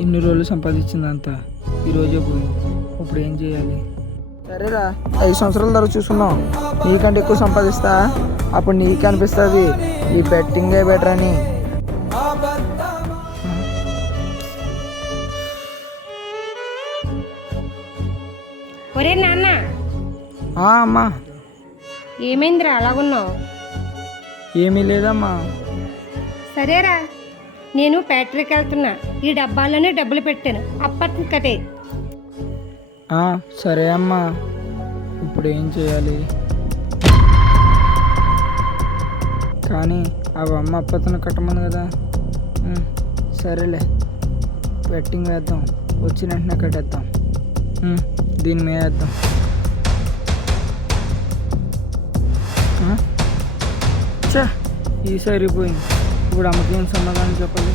ఇన్ని రోజులు సంపాదించిందంతా ఈరోజే పోయింది. ఇప్పుడు ఏం చేయాలి? సరేరా, 5 సంవత్సరాల తర్వాత చూసుకున్నాం. నీకంటే ఎక్కువ సంపాదిస్తా, అప్పుడు నీకు అనిపిస్తుంది ఈ బెట్టింగే బెటర్ అని. ఒరే నాన్న, అమ్మా. ఏమైందిరా అలాగున్నావు? ఏమీ లేదమ్మా. సరేరా, నేను ఫ్యాక్టరీకి వెళ్తున్నా. ఈ డబ్బాల్లోనే డబ్బులు పెట్టాను, అప్పటికటే. సరే అమ్మా. ఇప్పుడు ఏం చేయాలి? కానీ అవి అమ్మ అప్పతను కట్టమను కదా. సరేలే, బెట్టింగ్ వేద్దాం. వచ్చిన వెంటనే కట్టేద్దాం. దీని మీద వేద్దాం. చా, ఈ సరిపోయింది. ఇప్పుడు అమ్మకి ఏం సమాధానం చెప్పాలి?